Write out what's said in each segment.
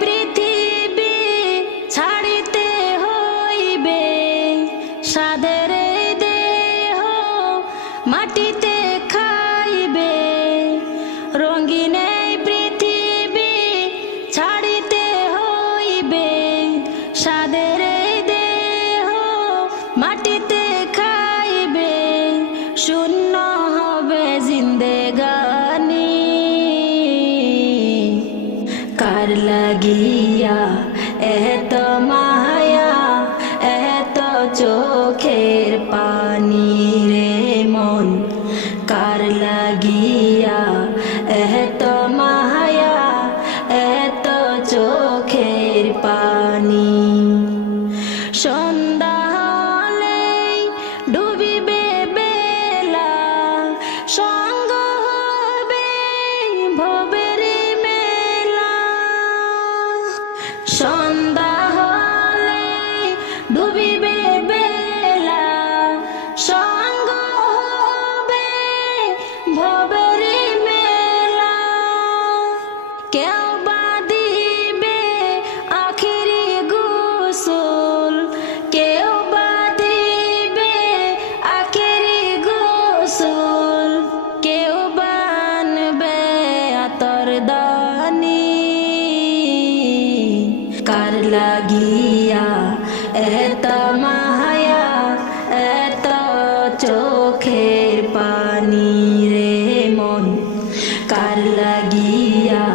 পৃথিবী ছাড়িতে দেহ মাটিতে লাগিয়া সঙ্গ হবে ভবের মেলা। কেউ বা দিবে আখিরি গোসল। কেউ বা দিবে আখিরি গোসল। কেউ বানবে আতর দানি। কার লাগিয়া এত কার লাগিয়া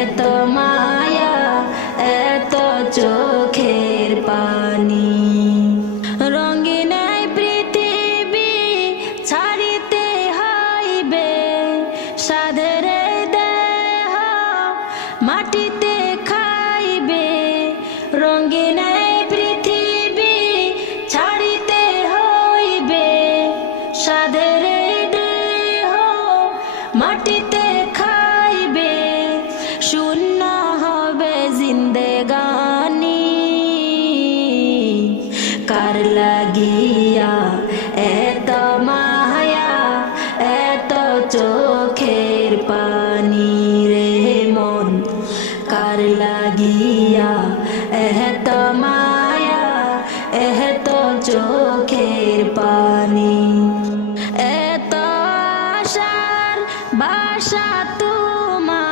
এত মায়া এত চোখের পানি। ছাড়িতে মাটিতে খাইবে। রঙিন লাগিয়া, এত মায়া, এত চোখের পানি রে কার লাগিয়া, এত মায়া, এত চোখের পানি। এত আশার বাসা তোমার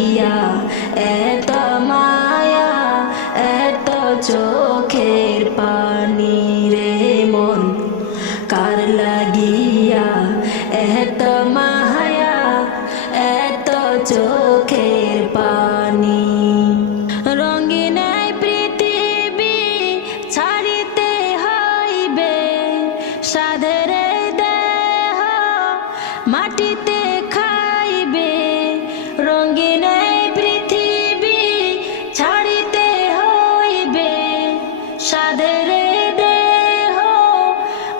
চোখের পানি রে মন, কার লাগিয়া এত মাহায়া এত চোখের পানি? রঙিন পৃথিবী ছাড়িতে হইবে, সাধের দেহ মাটিতে খাইবে। রঙিন